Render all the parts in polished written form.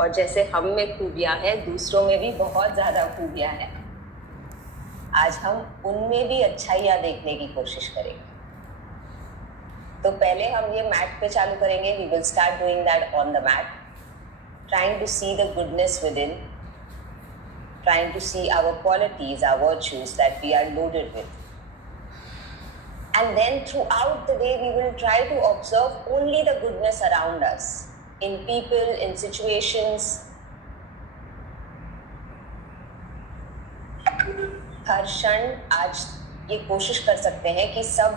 और जैसे हम में खूबियां हैं, दूसरों में भी बहुत ज्यादा खूबियां हैं। आज हम उनमें भी अच्छाइयां देखने की कोशिश करेंगे। तो पहले हम ये मैट पे चालू करेंगे. We will start doing that on the mat, trying to see the goodness within, trying to see our qualities, our virtues that we are loaded with. And then throughout the day, we will try to observe only the goodness around us, in people, in situations. हर क्षण आज ये कोशिश कर सकते हैं कि सब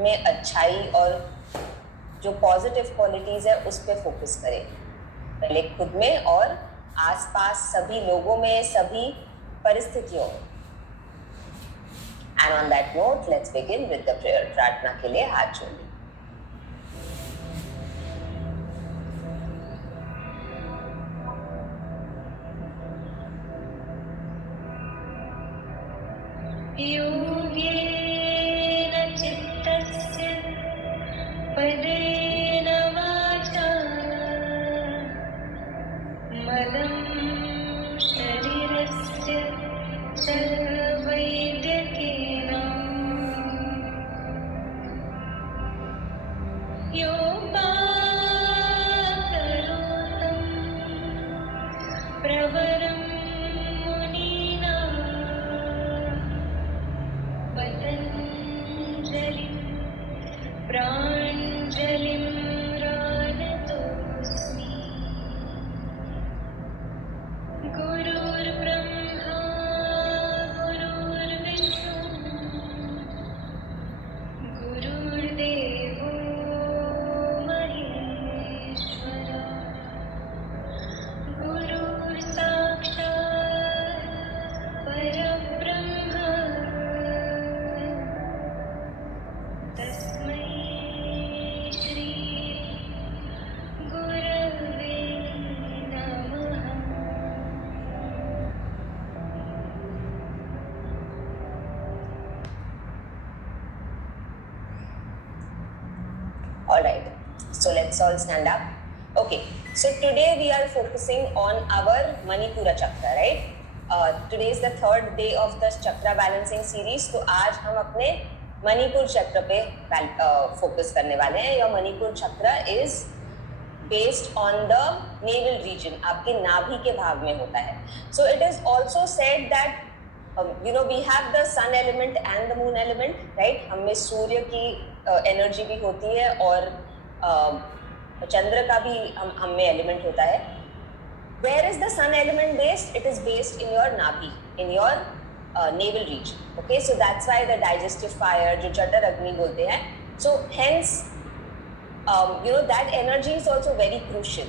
में अच्छाई और जो पॉजिटिव क्वालिटीज है उस पर फोकस करें, पहले खुद में और आसपास सभी लोगों में, सभी परिस्थितियों में. And on that note, let's begin with the prayer. प्रार्थना के लिए हाथ जोड़िए. योगेन चित्तस्य पदेन वाचा मलं शरीरस्य च वैद्यकेन योगाकरोतं प्रवरं मुनीनां पतञ्जलिं प्राञ्जलिं रानतोऽस्मि. गुरुर्ब्रह्मा गुरुर्विष्णु गुरुर्देवो महेश्वरा गुरुर्साक्षात् परब्रह्म तस्मै श्री गुरवे नमः. All right, so let's all stand up. Okay, so today we are focusing on our Manipura chakra, right? Today is the third day of the chakra balancing series. तो आज हम अपने मणिपुर चक्र पे फोकस करने वाले हैं. Your मणिपुर चक्र is based on the navel region, आपके नाभि के भाग में होता है. So it is also said that we have the sun element and the moon element, right? हमें सूर्य की एनर्जी भी होती है और चंद्र का भी हम में एलिमेंट होता है. Where is the sun element based? It is based in your navi, in your navel region. Okay, so that's why the digestive fire, जो जठर अग्नि बोलते हैं. So hence, that energy is also very crucial.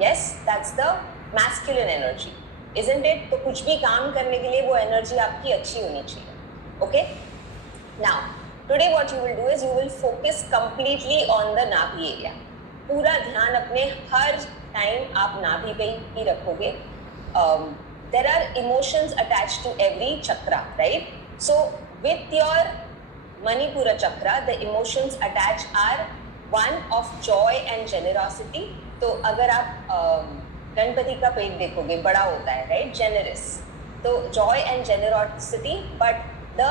Yes, that's the masculine energy, isn't it? तो कुछ भी काम करने के लिए वो एनर्जी आपकी अच्छी होनी चाहिए. Okay, now today what you will do is you will focus completely on the navi area. पूरा ध्यान अपने हर टाइम आप नाभि पे ही रखोगे. There are emotions attached to every chakra, right? So with your Manipura chakra, the emotions attached are one of joy and generosity. तो अगर आप गणपति का पेट देखोगे बड़ा होता है, right? Generous. तो joy and generosity, but the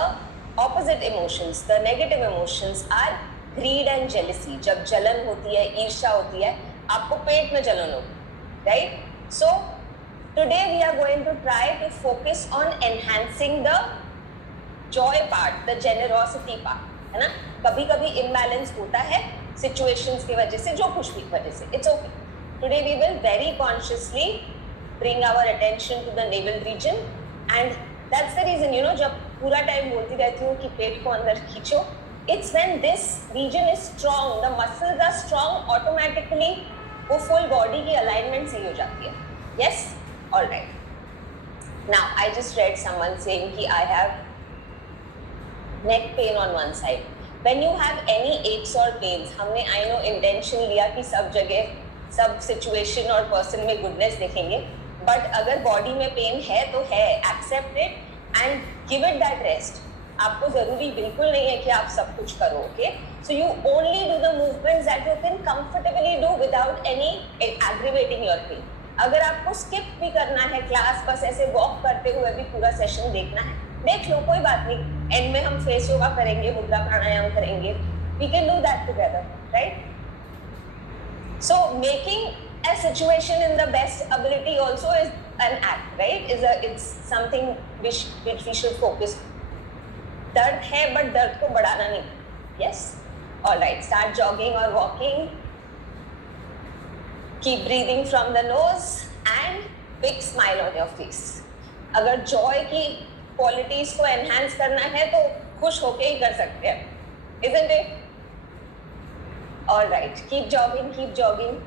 opposite emotions, the negative emotions are greed and jealousy. जब जलन होती है, ईर्ष्या होती है, आपको पेट में जलन होगी, right? So today we are going to try to focus on enhancing the joy part, the generosity part, है ना? कभी कभी imbalance होता है situations की वजह से, जो कुछ भी वजह से, it's okay. Today we will very consciously bring our attention to the navel region, and that's the reason, जब पूरा टाइम बोलती रहती हूँ कि पेट को अंदर खींचो. It's when this region is strong, the muscles are strong, automatically वो full body की alignment सही हो जाती है. Yes, all right. Now I just read someone saying कि I have neck pain on one side. When you have any aches or pains, हमने I know intention लिया कि सब जगह, सब situation और person में goodness देखेंगे, but अगर body में pain है तो है, accept it and give it that rest. आपको जरूरी बिल्कुल नहीं है कि आप सब कुछ करो. Okay, so you only do the movements that you can comfortably do without any aggravating your pain. अगर आपको स्किप भी करना है क्लास, बस ऐसे वॉक करते हुए भी पूरा सेशन देखना है, देख लो, कोई बात नहीं। एंड में हम फेस योगा करेंगे, मुद्रा प्राणायाम करेंगे, we can do that together, right? So making a situation in the best ability also is an act, right? It's something which we should focus. दर्द है but दर्द को बढ़ाना नहीं. Yes? All right. Start jogging or walking. Keep breathing from the nose and big smile on your face. अगर joy की qualities को enhance करना है तो खुश होके ही कर सकते हैं, isn't it? All right. Keep jogging. Keep jogging.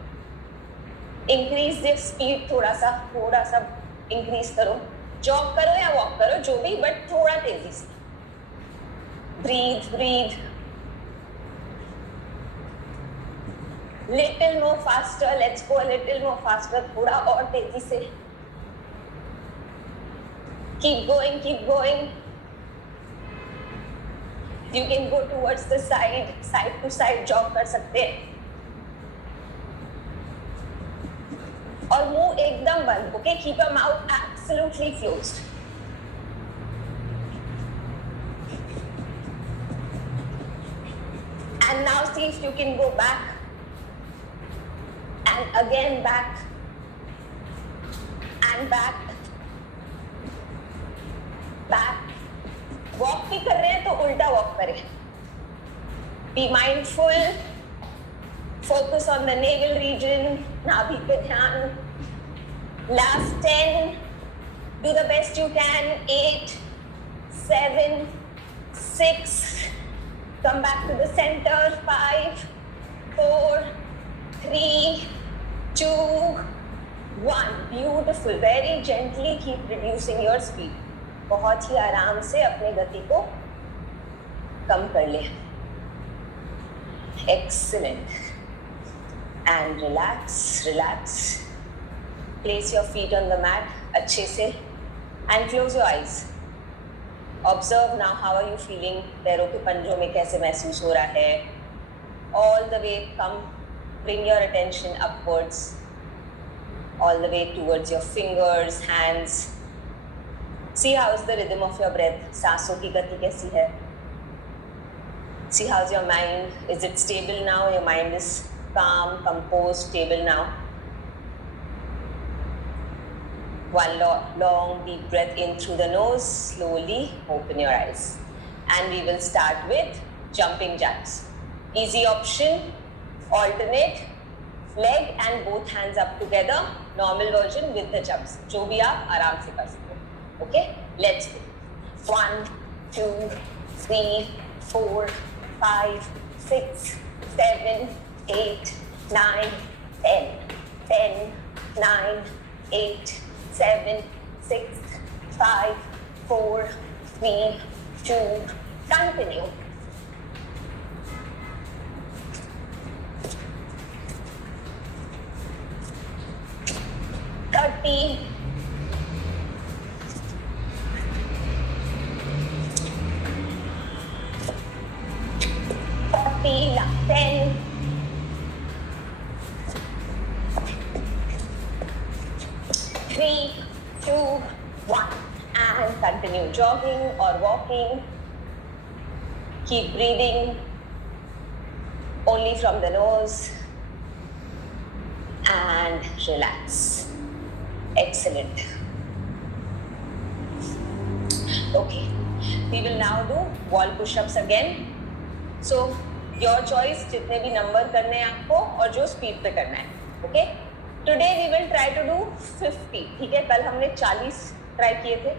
Increase the speed थोड़ा सा increase करो. Jog करो या walk करो, जो भी, but थोड़ा तेजी से. Breathe, breathe. Little more faster. Let's go a little more faster. थोड़ा और तेजी से. Keep going, keep going. You can go towards the side to side jog कर सकते हैं. और मुंह एकदम बंद, okay? Keep your mouth absolutely closed. And now see if you can go back. And again back. And back. Back. Walk भी कर रहे हैं तो उल्टा वॉक करें. Be mindful. Focus on the navel region. नाभि पे ध्यान. Last 10. Do the best you can. 8, 7, 6. Come back to the center. 5, 4, 3, 2, 1. Beautiful. Very gently keep reducing your speed. बहुत ही आराम से अपनी गति को कम कर ले. Excellent. And relax, relax. Place your feet on the mat अच्छे से and close your eyes. Observe now how are you feeling. पैरों के पंजों में कैसे महसूस हो रहा है. All the way come, bring your attention upwards. All the way towards your fingers, hands. See how is the rhythm of your breath. सांसों की गति कैसी है. See how's your mind. Is it stable now? Your mind is calm, composed, stable now. One long deep breath in through the nose. Slowly open your eyes. And we will start with jumping jacks. Easy option. Alternate leg and both hands up together. Normal version with the jumps. जो भी आप आराम से कर सकते. Okay, let's go. 1, 2, 3, 4, 5, 6, 7, 8, 9, 10. 10, 9, 8, 7, 6, 5, 4, 3, 2. Continue. Feel 10. 3, 2, 1. And continue jogging or walking. Keep breathing only from the nose. And relax. Excellent. Okay. We will now do wall push-ups again. So, your choice जितने भी number करने हैं आपको और जो speed पे करना है. Okay? Today we will try to do 50. ठीक है, कल हमने 40 ट्राई किए थे,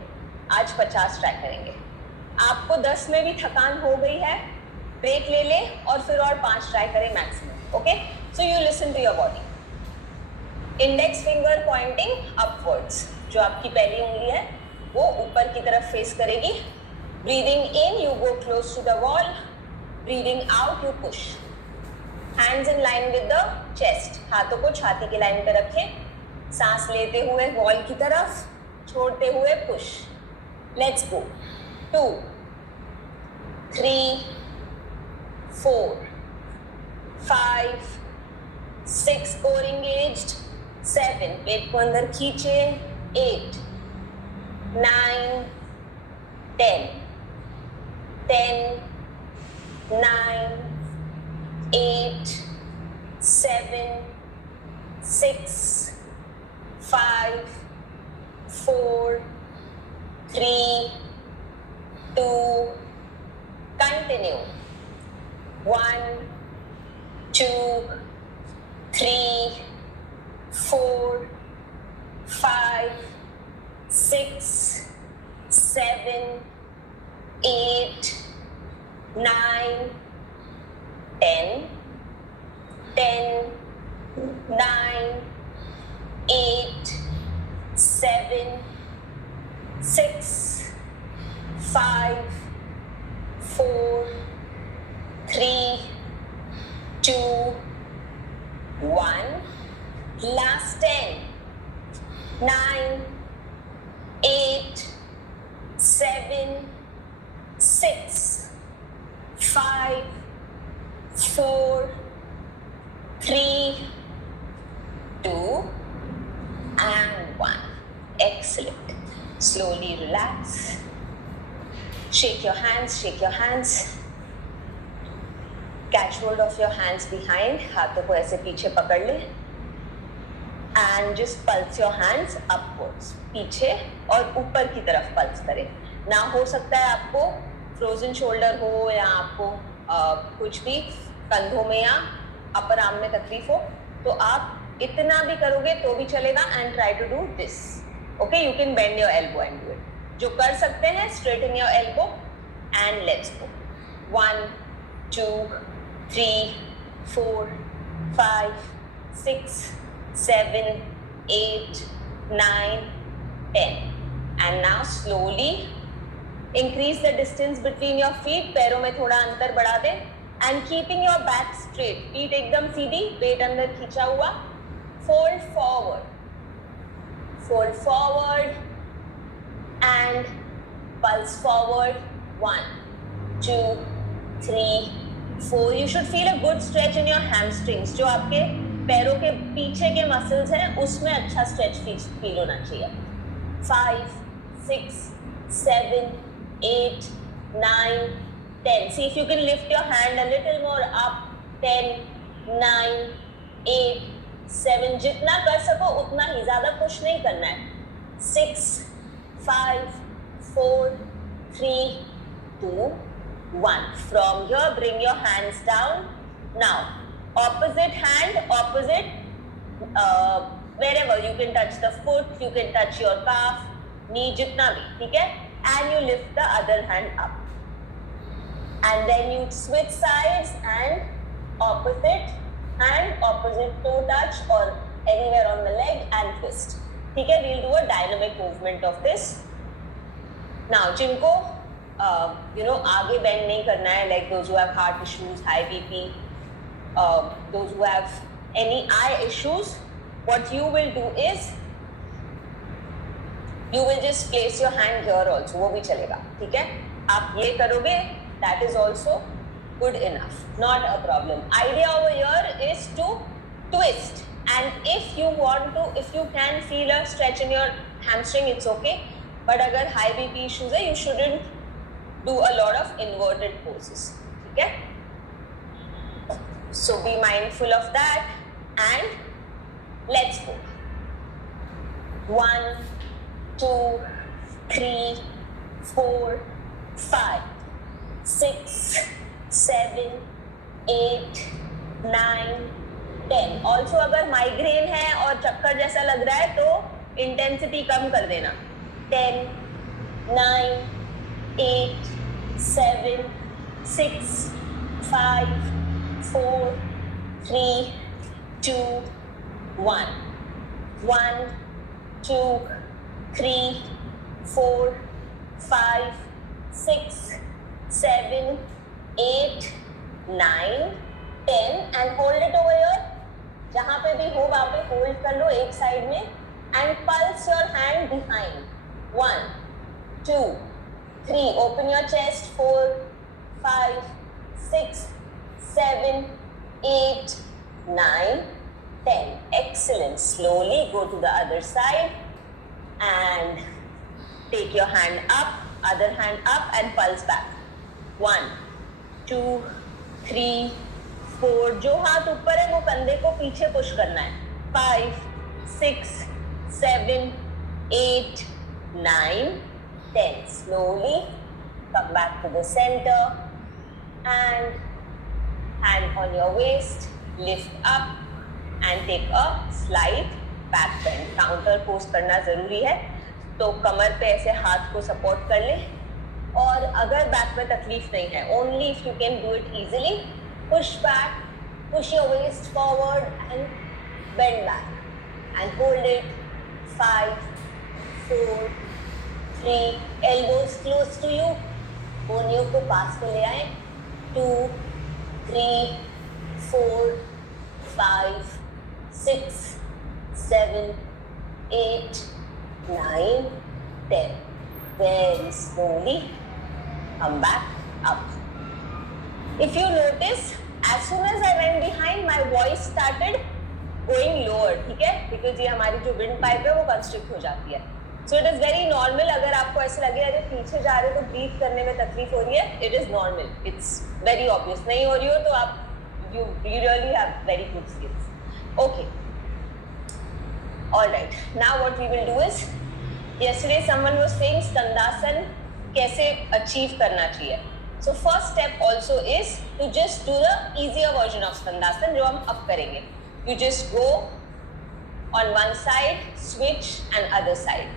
आज 50 ट्राई करेंगे. आपको 10 में भी थकान हो गई है, ब्रेक ले ले और फिर और 5 ट्राई करें maximum. Okay, so you listen to your body. Index finger pointing upwards, जो आपकी पहली उंगली है वो ऊपर की तरफ फेस करेगी. Breathing in you go close to the wall, breathing out you push. Hands in line with the chest, हाथों को छाती की लाइन पे रखें. सांस लेते हुए वॉल की तरफ, छोड़ते हुए push. Let's go. 2, 3, 4, 5, 6 core engaged, 7, पेट को अंदर खींचे, 8, 9, 10, 10, 9, 8, 7, 6, 5, 4, 3, 2, continue. 1, 2, 3, 4, 5, 6, 7, 8, 9, 10, 10, 9, 8, 7, 6, 5, 4, 3, 2, 1. Last 10, 9, 8, 7, 6, 5, 4, 3, 2, and 1. Excellent. Slowly relax. Shake your hands, shake your hands. Catch hold of your hands behind. हाथों को ऐसे पीछे पकड़ ले. And just pulse your hands upwards. पीछे और ऊपर की तरफ पल्स करें. ना हो सकता है आपको फ्रोजन शोल्डर हो या आपको कुछ भी कंधों में या अपर आर्म में तकलीफ हो, तो आप इतना भी करोगे तो भी चलेगा. And try to do this. Okay, you can bend your elbow and do it. जो कर सकते हैं, straighten your elbow and let's go. 1, 2, 3, 4, 5, 6, 7, 8, 9, 10. And now slowly increase the distance between your feet. पैरों में थोड़ा अंतर बढ़ा दें. And keeping your back straight. पीठ एकदम सीधी, पेट अंदर खींचा हुआ. Fold forward. Fold forward. And pulse forward. 1, 2, 3, 4. You should feel a good stretch in your hamstrings. जो आपके पैरों के पीछे के मसल्स हैं, उसमें अच्छा स्ट्रेच फील होना चाहिए. 5, 6, 7, 8, 9, 10. See if you can lift your hand a little more up. 10, 9, 8, 7. जितना कर सको उतना ही, ज़्यादा पुश नहीं करना है. 6, 5, 4, 3, 2, 1. From here, bring your hands down. Now, opposite hand, opposite, wherever you can touch the foot, you can touch your calf, knee, jitna bhi, theek hai? And you lift the other hand up. And then you switch sides and opposite hand, opposite toe touch or anywhere on the leg and twist. theek hai? We'll do a dynamic movement of this. Now, जिनको आगे bend नहीं करना है, like those who have heart issues, high BP, those who have any eye issues, what you will do is you will just place your hand here also. वो भी चलेगा, ठीक है? आप ये करोगे, that is also good enough, not a problem. Idea over here is to twist, and if you can feel a stretch in your hamstring, it's okay. But अगर high BP issues है, you shouldn't do a lot of inverted poses, ठीक है? So be mindful of that and let's go. 1, 2, 3, 4, 5, 6, 7, 8, 9, 10. Also अगर migraine है और चक्कर जैसा लग रहा है तो इंटेंसिटी कम कर देना. 10, 9, 8, 7, 6, 5, 4, 3, 2, 1. 1, 2, 3, 4, 5, 6, 7, 8, 9, 10. And hold it over here. जहाँ पे भी हो वहाँ पे hold कर लो एक साइड में and pulse your hand behind. 1, 2, 3. Open your chest. 4, 5, 6, 7, 8, 9, 10. Excellent. Slowly go to the other side and take your hand up, other hand up and pulse back. 1, 2, 3, 4. जो हाथ ऊपर है वो कंधे को पीछे पुश करना है. 5, 6, 7, 8, 9, 10. Slowly come back to the center and hand on your waist, lift up and take a slight back bend. Counter pose करना जरूरी है, तो कमर पे ऐसे हाथ को सपोर्ट कर ले. और अगर बैक में तकलीफ नहीं है, only if you can do it easily, push back, push your waist forward and bend back and hold it. 5, 4, 3, elbows close to you, कोहनियों को पास में ले आए. 2, 3, 4, 5, 6, 7, 8, 9, 10. Very slowly come back up. If you notice, as soon as I went behind, my voice started going lower. ठीक है? Because ये हमारी जो wind pipe है वो constrict हो जाती है. So it is very normal. अगर आपको ऐसे लगे अरे पीछे जा रहे हो तो breathe करने में तकलीफ हो रही है, it is normal. It's very obvious. नहीं हो रही हो तो आप you really have very good skills. Okay. All right. Now what we will do is, yesterday someone was saying Skandasana कैसे achieve करना चाहिए. So first step also is to just do the easier version of Skandasana जो हम अब करेंगे. You just go on one side, switch and other side.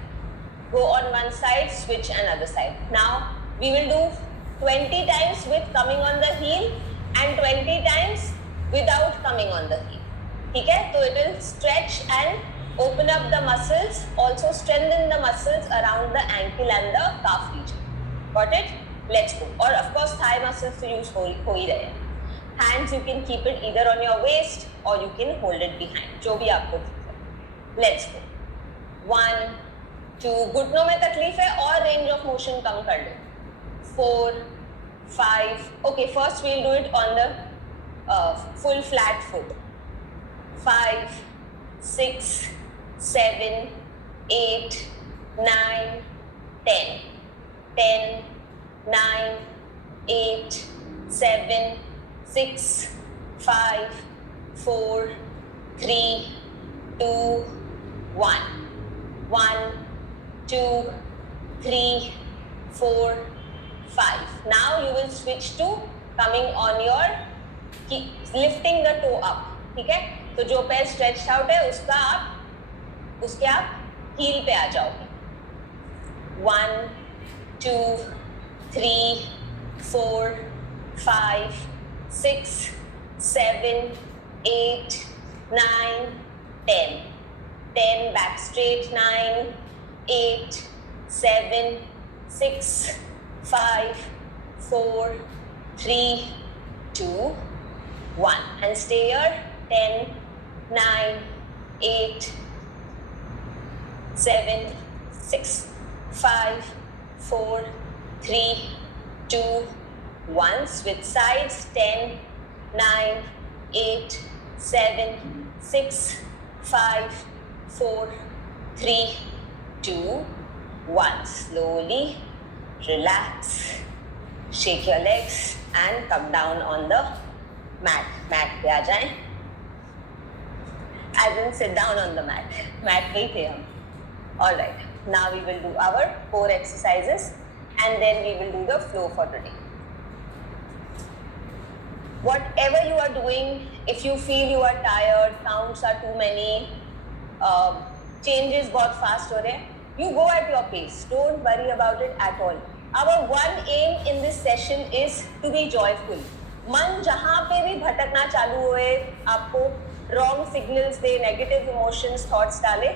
Go on one side, switch and other side. Now we will do 20 times with coming on the heel and 20 times without coming on the heel. ठीक है? तो it will stretch and open up the muscles, also strengthen the muscles around the ankle and the calf region. Got it? Let's go. और of course thigh muscles to use हो ही रहे हैं. Hands you can keep it either on your waist or you can hold it behind. जो भी आपको ठीक है. Let's go. 1, 2. घुटनों में तकलीफ है और range of motion कम कर लो. 4, 5. Okay, first we'll do it on the full flat foot. 5, 6, 7, 8, 9, 10. 10, 9, 8, 7, 6, 5, 4, 3, 2, 1. 1, 2, 3, 4, 5. Now you will switch to coming on your lifting the toe up. ठीक है? तो जो पैर stretched out है उसके आप heel पे आ जाओगे. 1, 2, 3, 4, 5, 6, 7, 8, 9, 10. 10 back straight. 9, 8, 7, 6, 5, 4, 3, 2, 1. And stay here. 10, 9, 8, 7, 6, 5, 4, 3, 2, 1. Switch sides. 10, 9, 8, 7, 6, 5, 4, 3, 2, 1. Slowly relax, shake your legs and come down on the mat. Mat पे आ जाएं. As in sit down on the mat. Mat पे ही थे हम. All right. Now we will do our 4 exercises and then we will do the flow for today. Whatever you are doing, if you feel you are tired, counts are too many, changes बहुत fast हो रहे हैं, you go at your pace. Don't worry about it at all. Our one aim in this session is to be joyful. मन जहाँ पे भी भटकना चालू हुए, आपको wrong signals दे, negative emotions, thoughts डाले,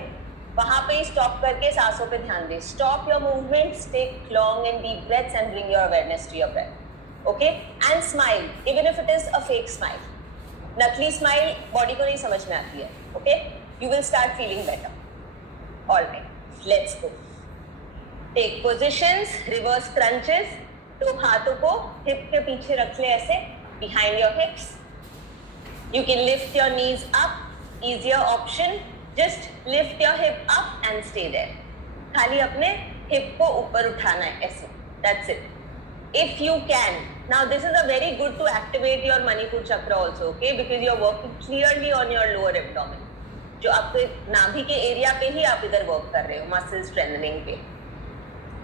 वहाँ पे ही stop करके सांसों पे ध्यान दे. Stop your movements, take long and deep breaths and bring your awareness to your breath. Okay? And smile, even if it is a fake smile. नकली smile body को नहीं समझ में आती है. Okay? You will start feeling better. All right. Let's go. Take positions, reverse crunches. तो हाथों को hip के पीछे रख ले ऐसे behind your hips. You can lift your knees up easier option. Just lift your hip up and stay there. खाली अपने hip को ऊपर उठाना है ऐसे. That's it. If you can. Now this is a very good to activate your Manipur chakra also, okay? Because you are working clearly on your lower abdomen. जो आपके नाभि के एरिया पे ही आप इधर वर्क कर रहे हो, muscle strengthening पे.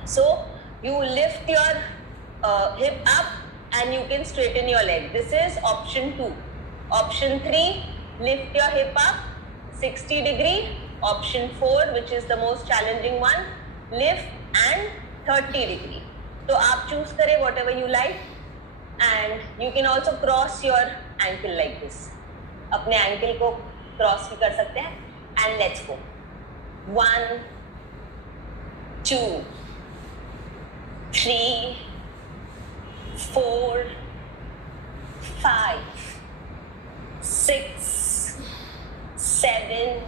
So you lift your hip up and you can straighten your leg. This is option 2. Option 3, lift your hip up 60 degree. Option 4, which is the most challenging one, lift and 30 degree. So आप choose करें whatever you like, and you can also cross your ankle like this. अपने ankle को cross भी कर सकते हैं. And let's go. 1, 2, 3, 4, 5, 6, 7,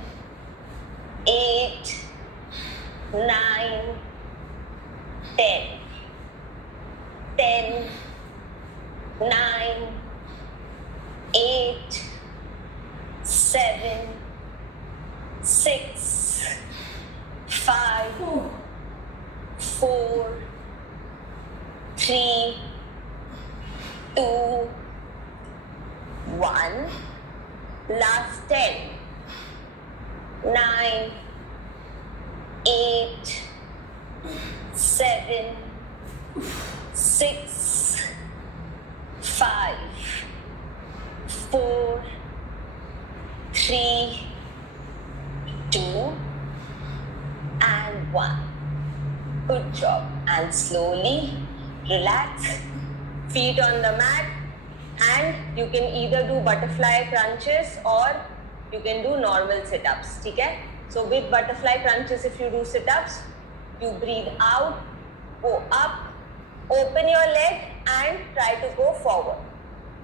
8, 9, 10. 10, 9, 8, 7, 6, 5, 4, 3, 2, 1. Last 10, 9, 8, 7, 6, 5, 4, 3, 2, and 1. Good job. And slowly relax. Feet on the mat. And you can either do butterfly crunches or you can do normal sit-ups. Okay? So with butterfly crunches, if you do sit-ups, you breathe out, go up, open your leg and try to go forward.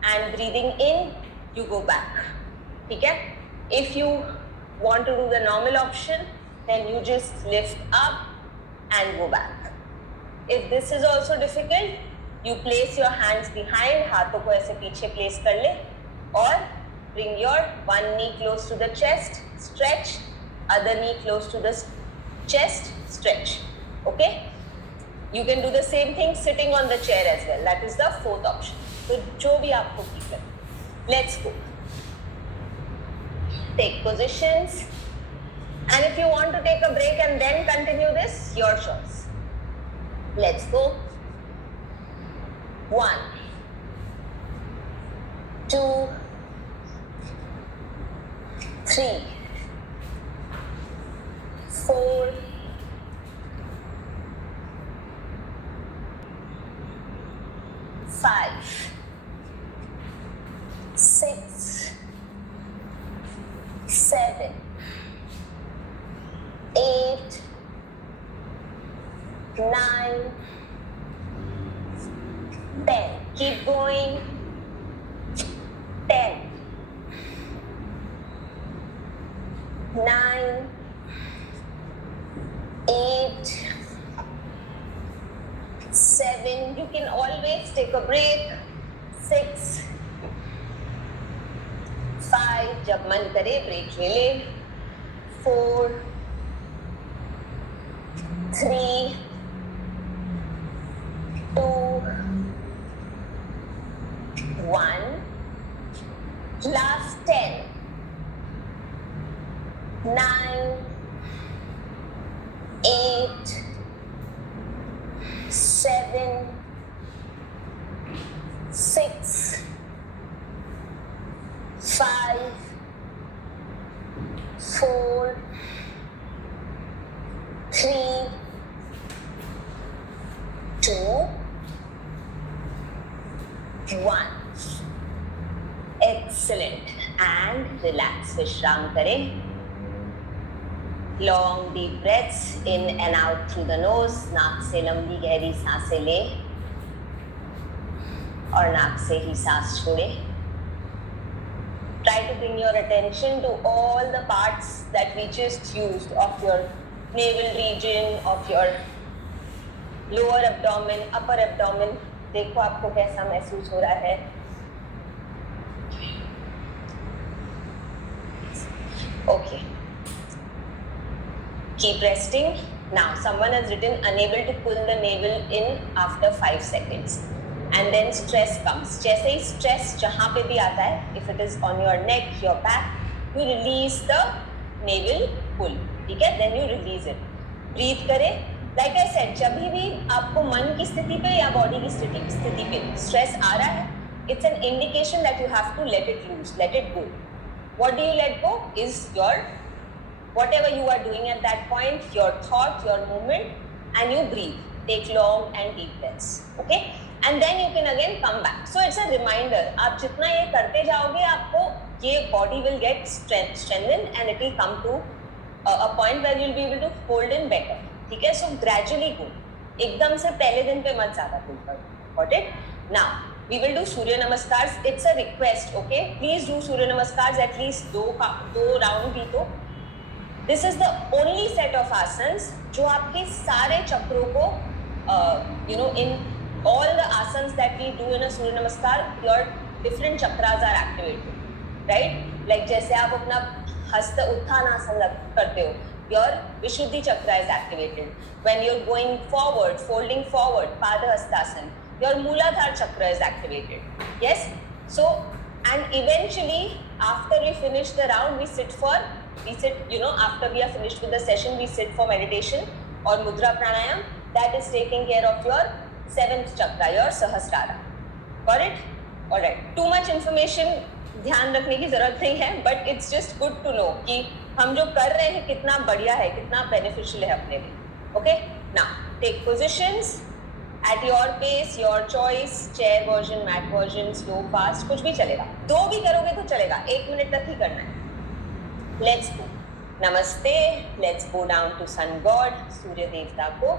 And breathing in, you go back. Okay? If you want to do the normal option, then you just lift up and go back. If this is also difficult, you place your hands behind, हाथों को ऐसे पीछे place कर ले, और bring your one knee close to the chest, stretch, other knee close to the chest, stretch. Okay? You can do the same thing sitting on the chair as well. That is the fourth option. So जो भी आपको ठीक लगे. Let's go. Take positions. And if you want to take a break and then continue this, your choice. Let's go. 1, 2, 3, 4, 5, 6, 7, 8, 9, 10. Keep going. 10, 9, 8, 7. You can always take a break. 6, 5. जब मन करे break ले ले. 4, 3, 2, 1. Last 10, 9, 8, 7, 6, 5, 4, 3, 2, 1. Excellent. And relax. विश्राम करें. Long deep breaths in and out through the nose. नाक से लंबी गहरी सांसें ले और नाक से ही सांस छोड़े. Try to bring your attention to all the parts that we just used of your navel region, of your lower abdomen, upper abdomen. देखो आपको कैसा महसूस हो रहा है. Okay. Keep resting. Now, someone has written unable to pull the navel in after 5 seconds. And then stress comes. जैसे ही stress जहाँ पे भी आता है, if it is on your neck, your back, you release the navel pull. ठीक है? Then you release it. Breathe करें. Like I said, जब भी आपको मन की स्थिति पे या बॉडी की स्थिति पे स्ट्रेस आ रहा है, it's an indication that you have to let it loose, let it go. What do you let go is your whatever you are doing at that point, your thought, your movement, and you breathe. Take long and deep breaths. Okay? And then you can again come back. So it's a reminder. आप जितना ये करते जाओगे, आपको ये body will get strengthened and it will come to a point where you'll be able to hold in better. ठीक है? So gradually go. एकदम से पहले दिन पे मत ज़्यादा pull करो. Got it? Now we will do Surya Namaskars. It's a request. Okay? Please do Surya Namaskars at least दो round भी तो. This is the only set of asanas जो आपके सारे चक्रों को in all the asanas that we do in a Surya Namaskar, your different chakras are activated, right? Like जैसे आप अपना हस्त उत्थान आसन करते हो, your Vishuddhi chakra is activated. When you're going forward, folding forward, Padahastasana, your Mooladhara chakra is activated. Yes? So, and eventually, after we finish the round, we sit, after we are finished with the session, we sit for meditation or Mudra Pranayam. That is taking care of your 7th chakra, your Sahasrara. Got it? Alright. Too much information ध्यान रखने की जरूरत नहीं है, but it's just good to know कि हम जो कर रहे हैं कितना बढ़िया है, कितना beneficial है अपने लिए. Okay? Now, take positions at your pace, your choice, chair version, mat version, slow, fast, कुछ भी चलेगा. 2 भी करोगे तो चलेगा, 1 मिनट तक ही करना है. Let's go. Namaste. Let's go down to Sun God, Surya Devta को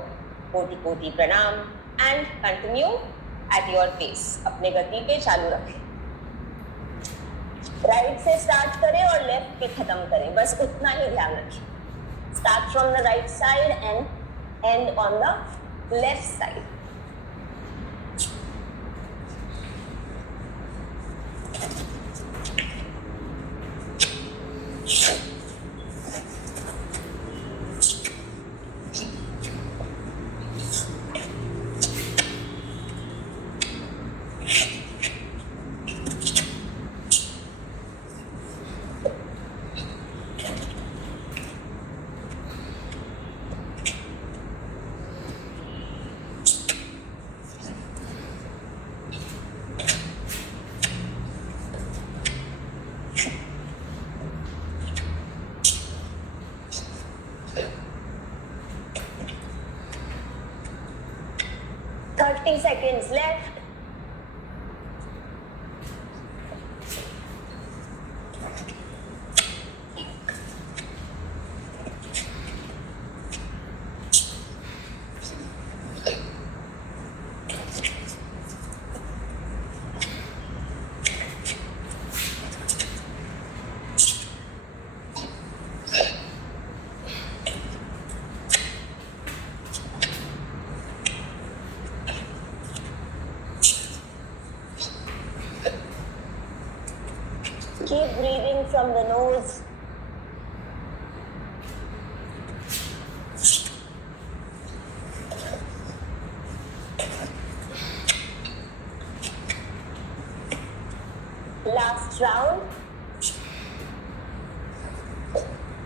कोटि-कोटि प्रणाम and continue at your pace. अपने गति पे चालू रखें. राइट से स्टार्ट करें और लेफ्ट पे खत्म करें, बस उतना ही ध्यान रखें. Start from the right side and and on the left side. Seconds left. Keep breathing from the nose. Last round.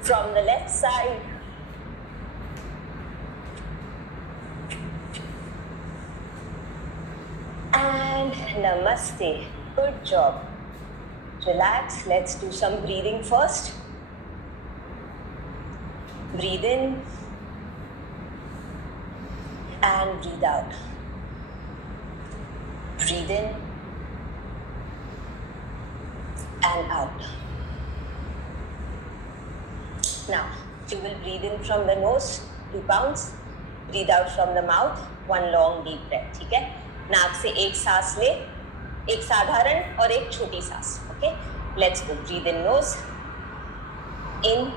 From the left side. And namaste. Good job. Relax. Let's do some breathing first. Breathe in and breathe out. Breathe in and out. Now, you will breathe in from the nose, 2 counts. Breathe out from the mouth, 1 long deep breath. ठीक है? नाक से एक सांस ले, एक साधारण और एक छोटी सांस. Okay? Let's go. Breathe in nose, in,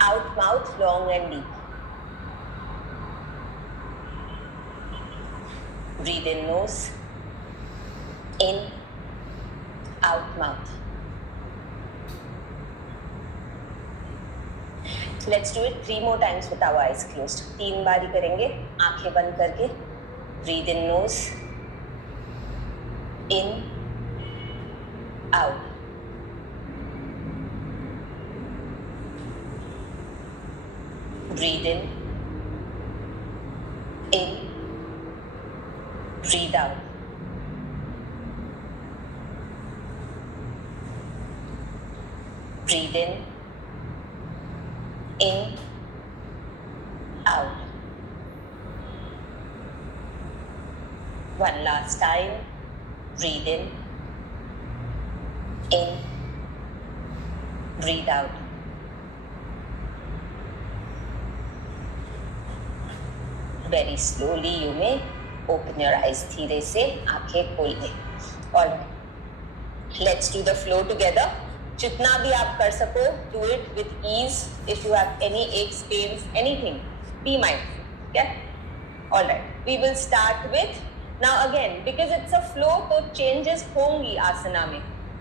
out mouth, long and deep. Breathe in nose, in, out mouth. Let's do it 3 more times with our eyes closed. 3 बार ही करेंगे आंखें बंद करके. Breathe in nose, in, out. Breathe in, breathe out. Breathe in, out. One last time. Breathe in, breathe out. Very slowly you may open your eyes. धीरे से आंखें खोल लें. Alright. Let's do the flow together. जितना भी आप कर सको, do it with ease. If you have any aches, pains, anything, be mindful. Okay? Alright. We will start with, now again, because it's a flow, तो changes होंगी आसना में.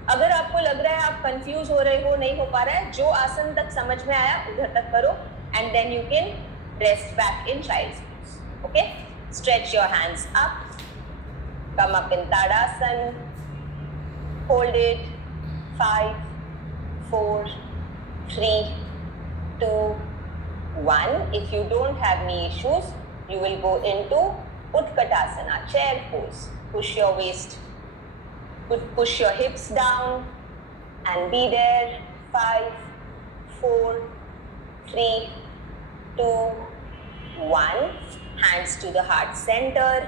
अगर आपको लग रहा है आप कंफ्यूज हो रहे हो, नहीं हो पा रहा है, जो आसन तक समझ में आया उधर तक करो, and then you can rest back in child's pose. Okay? Stretch your hands up. Come up in Tadasana. Hold it. 5, 4, 3, 2, 1. If you don't have knee issues, you will go into Utkatasana, chair pose. Push your waist, push your hips down and be there. 5, 4, 3, 2, 1. Hands to the heart center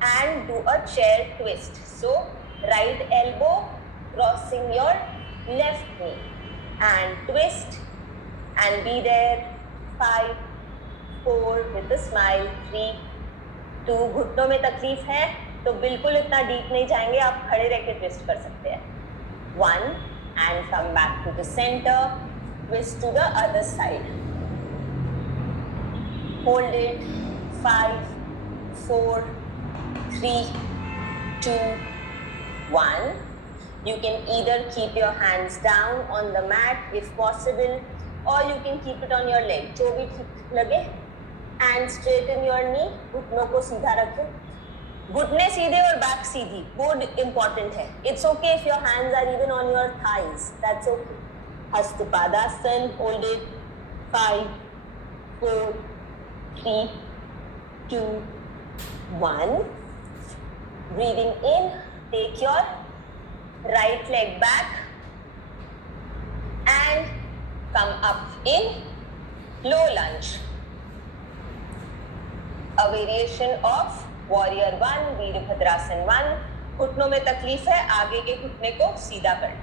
and do a chair twist. So, right elbow crossing your left knee and twist and be there. 5, 4 with a smile. 3, 2. घुटनों में तकलीफ है तो बिल्कुल इतना deep नहीं जाएंगे, आप खड़े रह के ट्विस्ट कर सकते हैं. 1 and come back to the center. Twist to the other side. Hold it. 5, 4, 3, 2, 1. You can either keep your hands down on the mat if possible, or you can keep it on your leg. जो भी ठीक लगे. And straighten your knee. घुटनों को सीधा रखें. घुटने सीधे और बैक सीधी. बहुत important है. It's okay if your hands are even on your thighs. That's okay. Hastpadasana. Hold it. 5, 4, 3, 2, 1. Breathing in. Take your right leg back and come up in low lunge. A variation of Warrior 1, Veerbhadrasana 1. घुटनों में तकलीफ है, आगे के घुटने को सीधा करें,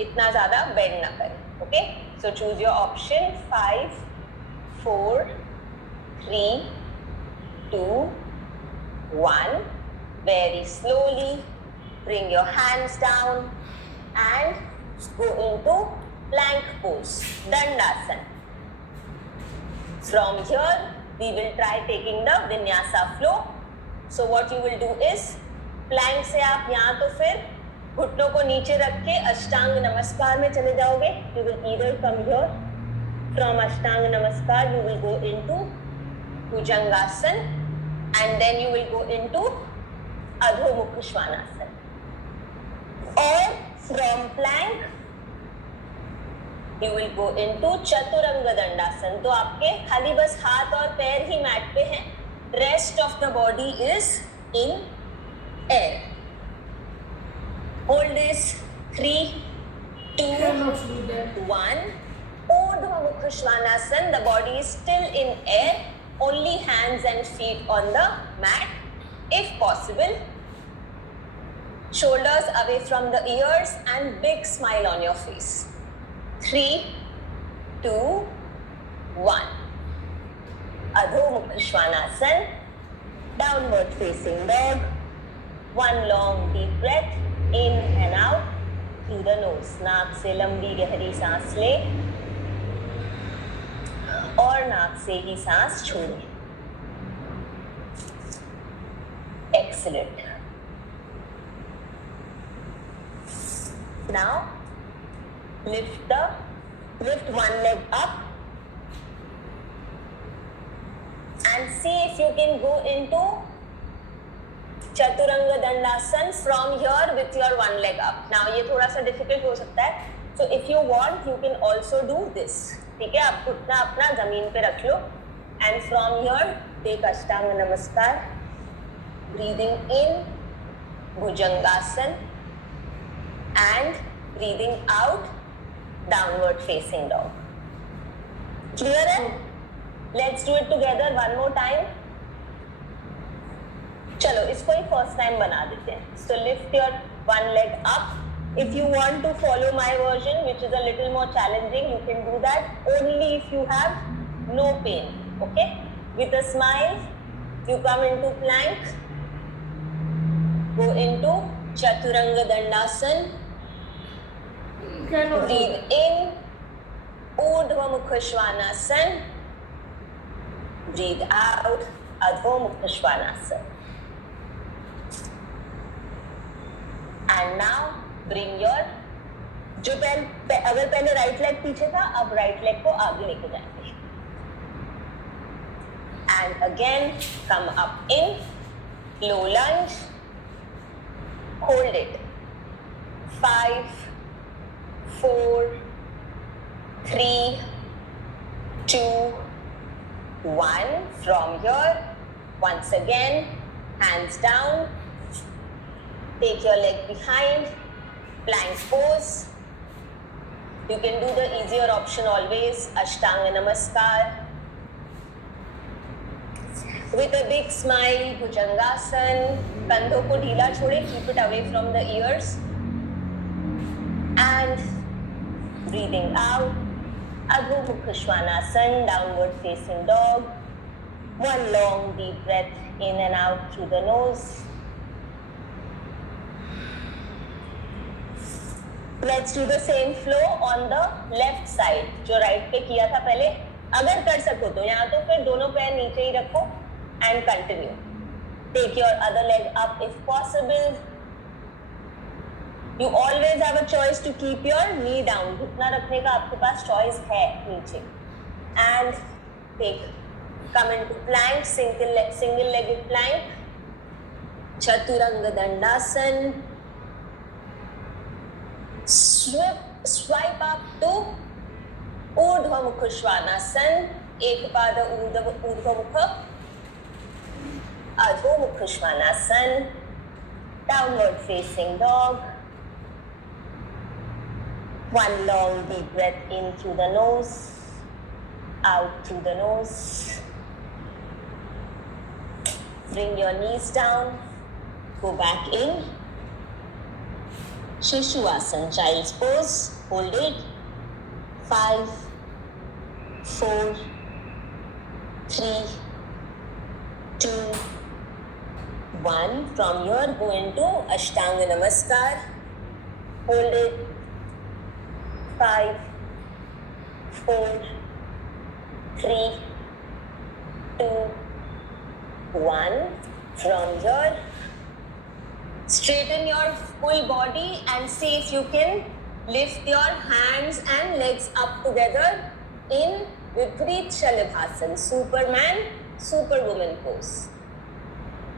इतना ज़्यादा बेंड ना करें. Okay? So choose your option. 5, 4, 3, 2, 1. Very slowly. Bring your hands down and go into plank pose, Dandasana. From here, we will try taking the Vinyasa flow. So what you will do is, plank से आप यहाँ तो फिर घुटनों को नीचे रख के अष्टांग नमस्कार में चले जाओगे. You will either come here. From अष्टांग नमस्कार, you will go into Bhujangasana and then you will go into Adho Mukha Svanasana. Or from plank you will go into Chaturanga Dandasana. तो आपके खाली बस हाथ और पैर ही मैट पे हैं. Rest of the body is in air. Hold this. 3, 2, 1. Urdhva Mukha Svanasana. The body is still in air. Only hands and feet on the mat, if possible. Shoulders away from the ears and big smile on your face. 3, 2, 1. Adho Mukha Svanasana. Downward facing dog. One long deep breath in and out through the nose. नाक से लंबी गहरी सांस ले और नाक से ही सांस छोड़ें. Excellent. Now lift one leg up and see if you can go into Chaturanga Dandasan from here with your one leg up. Now ये थोड़ा सा difficult हो सकता है, so if you want you can also do this. ठीक है, आप घुटना अपना जमीन पे रख लो and from here take Ashtanga Namaskar. Breathing in Bhujangasan and breathing out downward facing dog. Clear है? Let's do it together one more time. चलो इसको ही first time बना देते हैं. So lift your one leg up. If you want to follow my version, which is a little more challenging, you can do that only if you have no pain. Okay? With a smile, you come into plank. Go into Chaturanga Dandasan. Breathe in Urdhva Mukha Svanasana. Breathe out Adho Mukha Svanasana. And now bring your जो अगर पहले right leg पीछे था, अब right leg को आगे लेके जाएंगे. And again come up in low lunge. Hold it. 5, 4, 3, 2, 1. From here, once again, hands down. Take your leg behind. Plank pose. You can do the easier option always. Ashtanga Namaskar. With a big smile, Bhujangasan. कंधों को ढीला छोड़े, keep it away from the ears. And breathing out, Adho Mukha Svanasana, downward facing dog. One long deep breath in and out through the nose. Let's do the same flow on the left side, जो right पे किया था पहले. अगर कर सको तो यहाँ तो फिर दोनों पैर नीचे ही रखो and continue. Take your other leg up if possible. You always have a choice to keep your knee down. घुटना रखने का आपके पास choice है नीचे. And come into plank, single-legged plank. Chaturanga Dandasan. Swipe up to Urdhva Mukha Svanasana. Ekpada Urdhva Mukha. Adho Mukha Svanasana. Downward facing dog. One long deep breath in through the nose, out through the nose. Bring your knees down. Go back in. Shishuvasana, child's pose. Hold it. 5, 4, 3, 2, 1. From here, go into Ashtanga Namaskar. Hold it. 5, 4, 3, 2, 1. From here, straighten your full body and see if you can lift your hands and legs up together in Viparit Shalabhasana, Superman, Superwoman pose.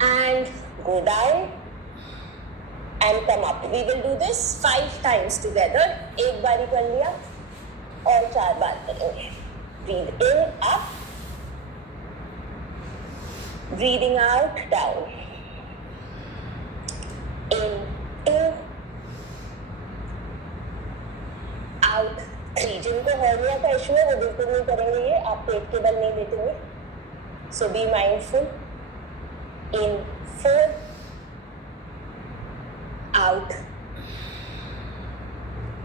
And go down and come up. We will do this 5 times together. एक बारी कर लिया और 4 बार करेंगे. Breathe in, up. Breathing out, down. In, 2. Out, 3. जिनको hernia का issue है वो बिल्कुल नहीं करेंगे ये. आप पेट के बल नहीं देखेंगे. So be mindful. In, 4. Out.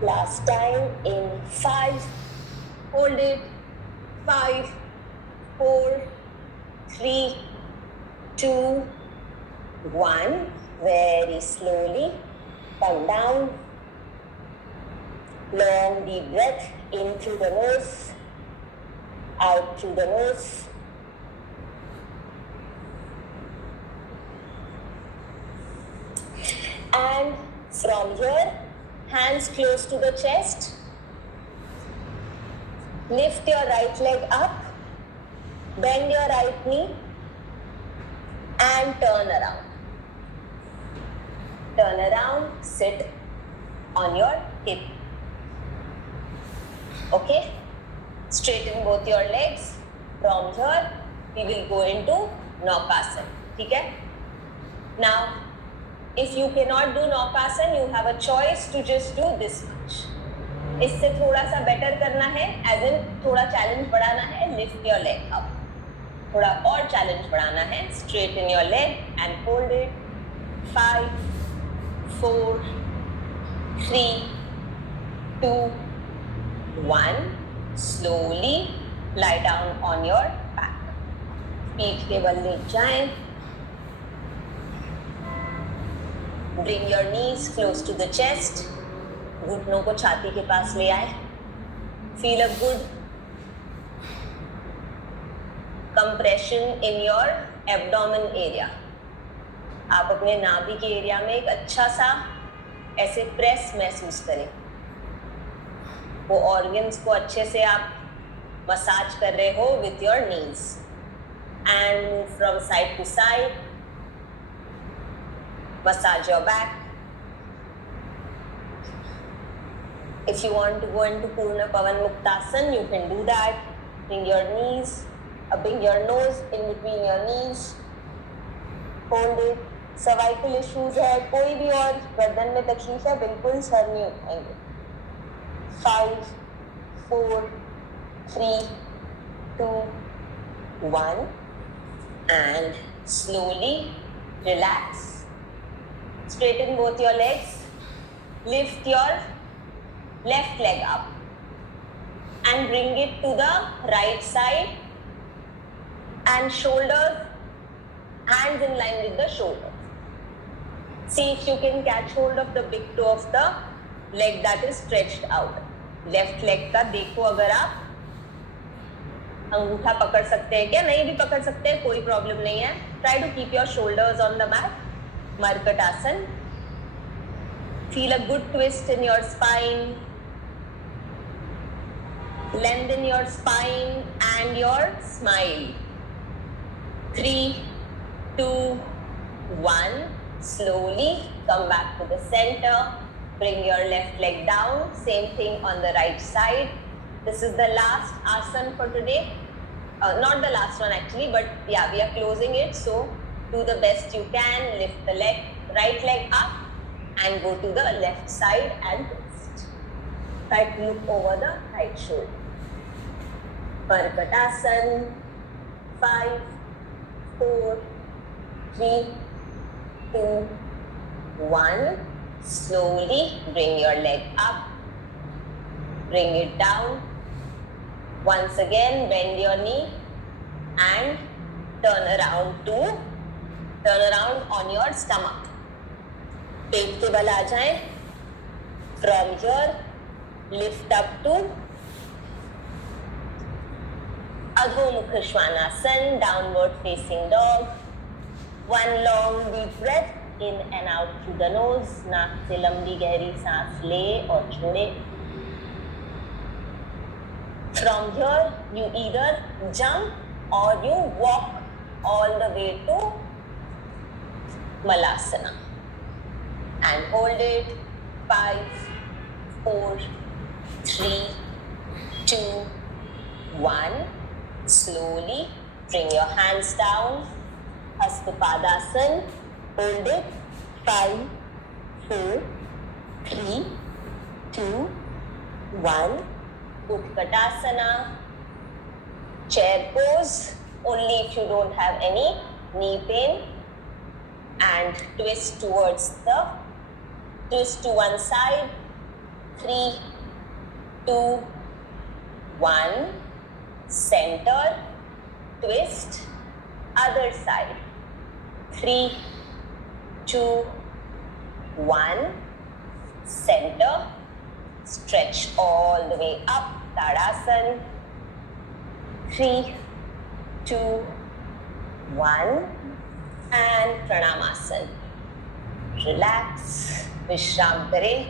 Last time in 5. Hold it. 5, 4, 3, 2, 1. Very slowly come down. Long deep breath in through the nose, out through the nose. And from here, hands close to the chest. Lift your right leg up. Bend your right knee. and turn around. Turn around, sit on your hip. Okay? Straighten both your legs. From here, we will go into Naukasana. Okay? Now, if you cannot do Naukasana, you have a choice to just do this much. इससे थोड़ा सा better करना है, as in थोड़ा challenge बढ़ाना है, lift your leg up. थोड़ा और challenge बढ़ाना है, straighten your leg and hold it. 5, 4, 3, 2, 1. Slowly lie down on your back. पीठ के बल लेट जाएं. Bring your knees close to the chest. घुटनों को छाती के पास ले आए. Feel a good compression in your abdomen area. आप अपने नाभि के एरिया में एक अच्छा सा ऐसे प्रेस महसूस करें. वो ऑर्गन्स को अच्छे से आप मसाज कर रहे हो with your knees. And move from side to side. Massage your back. If you want to go into Purna Pavan Muktasana, you can do that. Bring your knees, bring your nose in between your knees. Hold it. Cervical issues है, कोई भी और गर्दन में तकलीफ है, बिल्कुल sir नहीं उठाएंगे. 5, 4, 3, 2, 1. And slowly relax. Straighten both your legs. Lift your left leg up and bring it to the right side, and shoulders, hands in line with the shoulders. See if you can catch hold of the big toe of the leg that is stretched out. Left leg का देखो, अगर आप अंगूठा पकड़ सकते हैं क्या, नहीं भी पकड़ सकते हैं, कोई प्रॉब्लम नहीं है. Try to keep your shoulders on the mat. Markatasana. Feel a good twist in your spine. Lengthen your spine and your smile. 3, 2, 1. Slowly come back to the center. Bring your left leg down. Same thing on the right side. This is the last asana for today. Not the last one actually, but yeah, we are closing it. So do the best you can. Lift the leg, right leg up and go to the left side and twist. Try to look over the right shoulder. Parkatasana. 5, 4, 3, 2, 1. Slowly bring your leg up. Bring it down. Once again, bend your knee and turn around on your stomach. पेट के बल आ जाएं. From here, lift up to Adho Mukha Svanasana, downward facing dog. One long deep breath in and out through the nose. नाक से लंबी गहरी सांस ले और छोड़े. From here, you either jump or you walk all the way to Malasana. And hold it. 5, 4, 3, 2, 1. Slowly bring your hands down. Hastapadasana. Hold it. 5, 4, 3, 2, 1. Utkatasana. Chair pose only if you don't have any knee pain. And twist to one side. 3, 2, 1. Center. Twist. Other side. 3, 2, 1. Center. Stretch all the way up. Tadasana. 3, 2, 1. And Pranamasana. Relax. Vishram kare.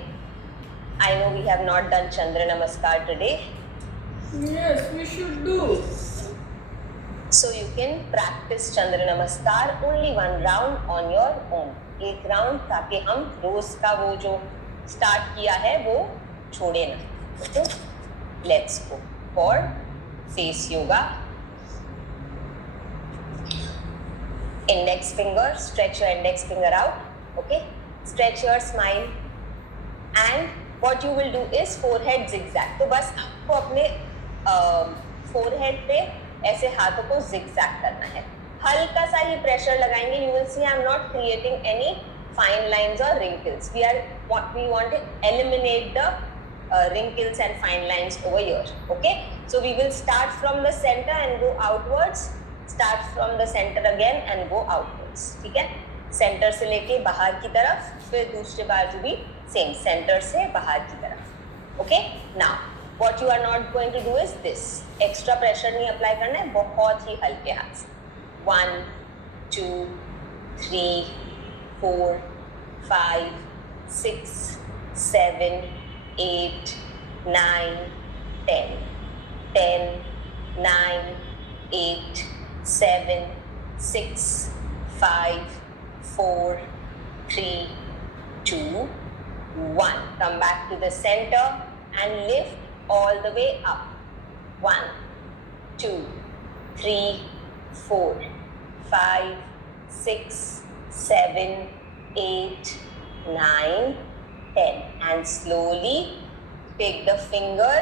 I know we have not done Chandra Namaskar today. Yes, we should do. So you can practice Chandra Namaskar only one round on your own. एक round, ताकि हम रोज का वो जो start किया है वो छोड़े ना. Okay? Let's go for face yoga. Index finger, stretch your index finger out. Okay? Stretch your smile. And what you will do is forehead zigzag. तो बस आपको अपने forehead पे ऐसे हाथों को zigzag करना है. हल्का सा ही प्रेशर लगाएंगे. You will see I am not creating any fine lines or wrinkles. We want to eliminate the wrinkles and fine lines over here. Okay? So we will start from the center and go outwards. Start from the center again and go outwards. ठीक है? Centre से लेके बाहर की तरफ, फिर दूसरे बाजू भी सेम सेंटर से बाहर की तरफ. Okay, now what you are not going to do is this. Extra pressure नहीं अप्लाई करना है, बहुत ही हल्के हाथ से. 1 2 3 4 5 6 7 8 9 10 10 9 8 7 6 5 4 3 2 1. Come back to the center and lift all the way up. 1 2 3 4 5 6 7 8 9 10. And slowly take the finger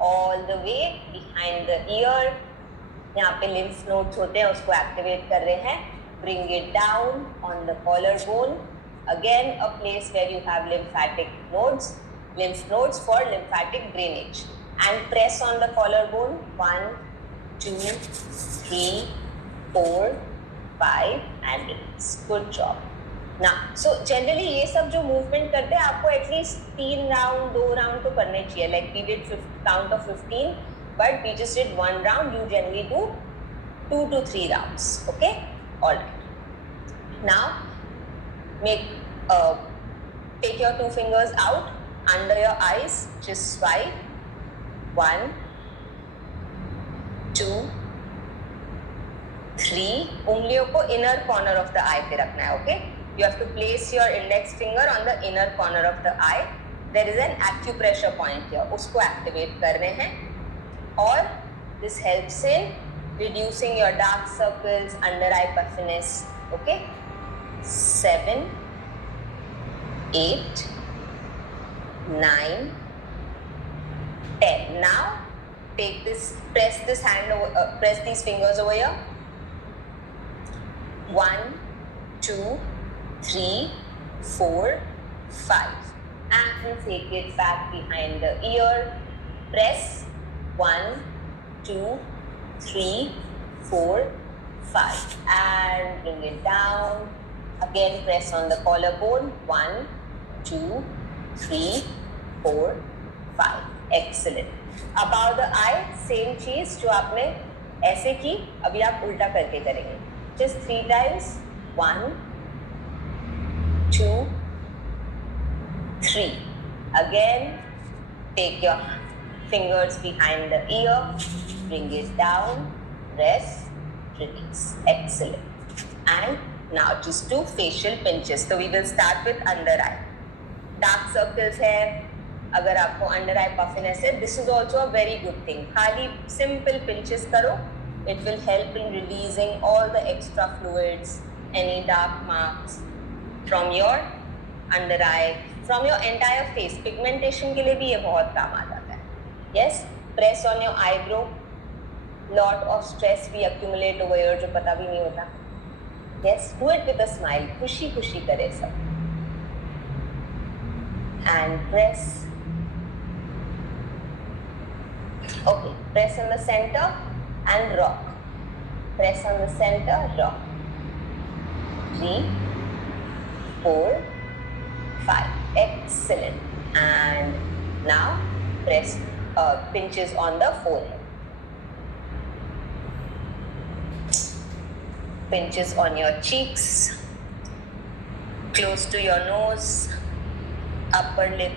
all the way behind the ear. यहाँ पे lymph nodes होते हैं, उसको activate कर रहे हैं. Bring it down on the collarbone. Again, a place where you have lymph nodes for lymphatic drainage. And press on the collarbone. 1 2 3 4 5 and 8. Good job. Now, so generally ये सब जो movement करते हैं आपको एटलीस्ट 3 राउंड 2 राउंड तो करने चाहिए. Like we did count of 15, but we just did 1 round. You generally do 2 to 3 rounds. Okay? All right. Now, take your 2 fingers out under your eyes. Just swipe. 1 2 3. उंगलियों को inner corner of the eye पे रखना है. Okay? You have to place your index finger on the inner corner of the eye. There is an acupressure point here. उसको activate कर रहे हैं. और this helps in reducing your dark circles, under eye puffiness. Okay? 7 8 9 10. Now take this, press this hand over, press these fingers over here. 1 2 3 4 5. And take it back behind the ear. Press 1 2 3 4 5 and bring it down. Again press on the collarbone. 1 2 3 4 5. Excellent. Above the eye same चीज जो आपने ऐसे की, अभी आप उल्टा करके करेंगे. Just 3 times. 1 2 3. Again take your fingers behind the ear, bring it down, press, release. Excellent. And now just do facial pinches. So we will start with under eye. Dark circles है, अगर आपको under eye puffiness है, this is also a very good thing. खाली simple pinches करो. It will help in releasing all the extra fluids, any dark marks from your under eye, from your entire face. Pigmentation के लिए भी ये बहुत काम आ जाता है. Yes, press on your eyebrow. Lot of stress we accumulate over here जो पता भी नहीं होता. Yes, do it with a smile. खुशी खुशी करे सब. And press. Okay, press in the center and rock. Press on the center, rock. 3 4 5. Excellent. And now press pinches on the forehead. Pinches on your cheeks, close to your nose, upper lip,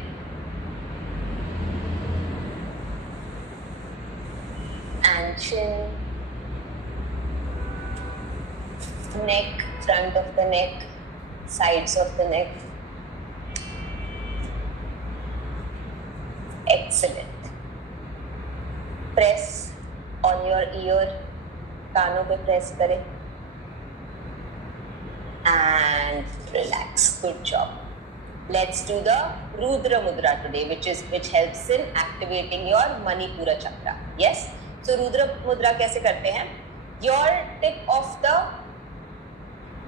and chin, neck, front of the neck, sides of the neck. Excellent. Press on your ear, कानों पे press करें and relax. Good job. Let's do the Rudra Mudra today, which helps in activating your Manipura chakra. Yes. So Rudra Mudra कैसे करते हैं? Your tip of the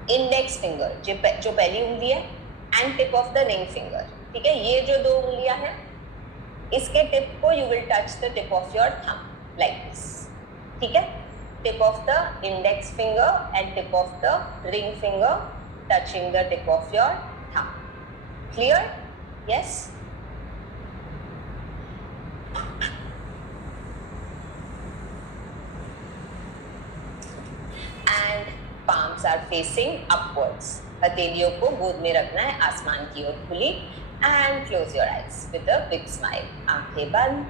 index finger, जो पहली उंगली है, and tip of the ring finger. ठीक है? ये जो दो उंगलियां हैं, इसके टिप को you will touch the tip of your thumb like this. ठीक है? Tip of the index finger and tip of the ring finger touching the tip of your thumb. Clear? Yes? And palms are facing upwards. हथेलियों को गोद में रखना है आसमान की ओर खुली. And close your eyes with a big smile. आंखें बंद,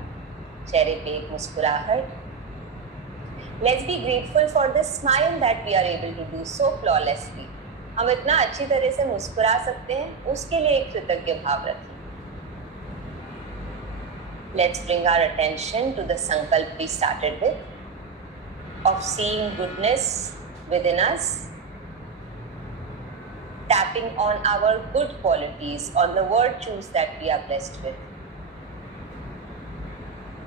चेहरे पे एक मुस्कुराहट. Let's be grateful for this smile that we are able to do so flawlessly. हम इतना अच्छी तरह से मुस्कुरा सकते हैं, उसके लिए एक कृतज्ञ भाव रखें. Let's bring our attention to the sankalp we started with, of seeing goodness within us, tapping on our good qualities, on the virtues that we are blessed with,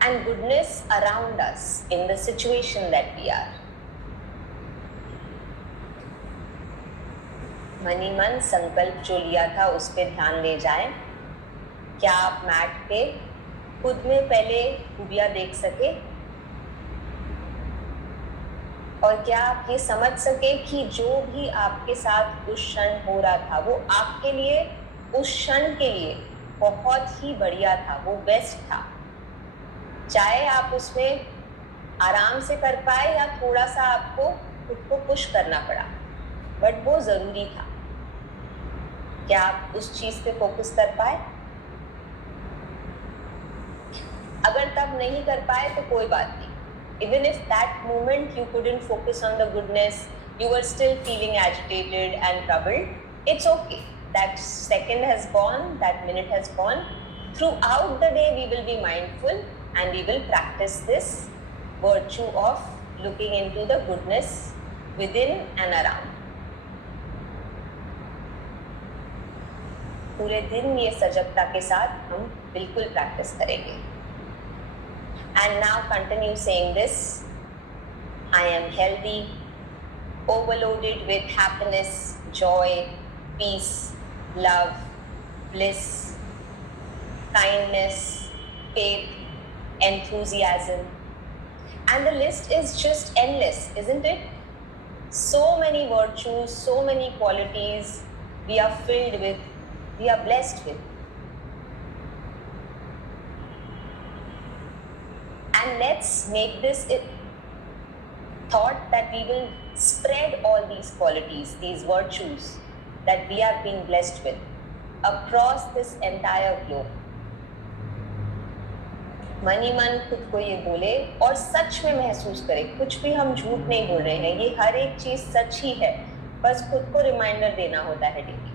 and goodness around us in the situation that we are. Money मन संकल्प जो लिया था उस पे ध्यान ले जाएं. क्या आप मैट पे खुद में पहले खूबियां देख सके, और क्या आप ये समझ सके कि जो भी आपके साथ उस क्षण हो रहा था वो आपके लिए उस क्षण के लिए बहुत ही बढ़िया था, वो बेस्ट था. चाहे आप उसमें आराम से कर पाए या थोड़ा सा आपको खुद को पुश करना पड़ा, बट वो जरूरी था. क्या आप उस चीज पे फोकस कर पाए? अगर तब नहीं कर पाए तो कोई बात नहीं. Even if that moment you couldn't focus on the goodness, you were still feeling agitated and troubled, it's okay. That second has gone, that minute has gone. Throughout the day we will be mindful and we will practice this virtue of looking into the goodness within and around. पूरे दिन ये सजगता के साथ हम बिल्कुल practice करेंगे. And now continue saying this. I am healthy, overloaded with happiness, joy, peace, love, bliss, kindness, faith, enthusiasm. And the list is just endless, isn't it? So many virtues, so many qualities we are filled with, we are blessed with. And let's make this a thought that we will spread all these qualities, these virtues that we have been blessed with across this entire globe. Money मन खुद को ये बोले और सच में महसूस करे. कुछ भी हम झूठ नहीं बोल रहे हैं, ये हर एक चीज सच ही है, बस खुद को रिमाइंडर देना होता है डेली.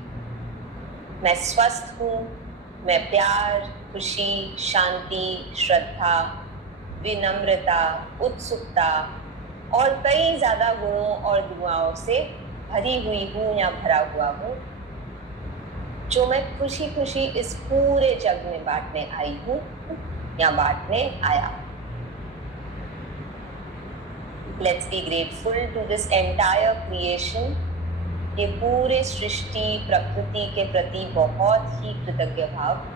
मैं स्वस्थ हूँ, मैं प्यार, खुशी, शांति, श्रद्धा, विनम्रता, उत्सुकता और कई ज्यादा गुणों और दुआओं से भरी हुई हूँ या भरा हुआ हूँ, जो मैं खुशी खुशी इस पूरे जग में बांटने आई हूँ या बांटने आया. Let's be grateful to this entire creation. ये पूरे सृष्टि प्रकृति के प्रति बहुत ही कृतज्ञ भाव.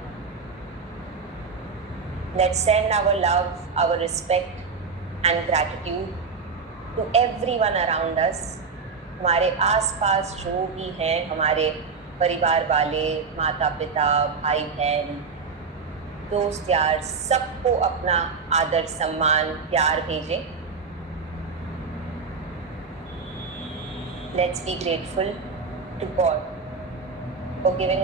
Let's send our love, our respect and gratitude to everyone around us. हमारे आसपास जो भी हैं, हमारे परिवार वाले, माता पिता, भाई बहन, दोस्त यार, सबको अपना आदर, सम्मान, प्यार भेजें. Let's be grateful to God for giving us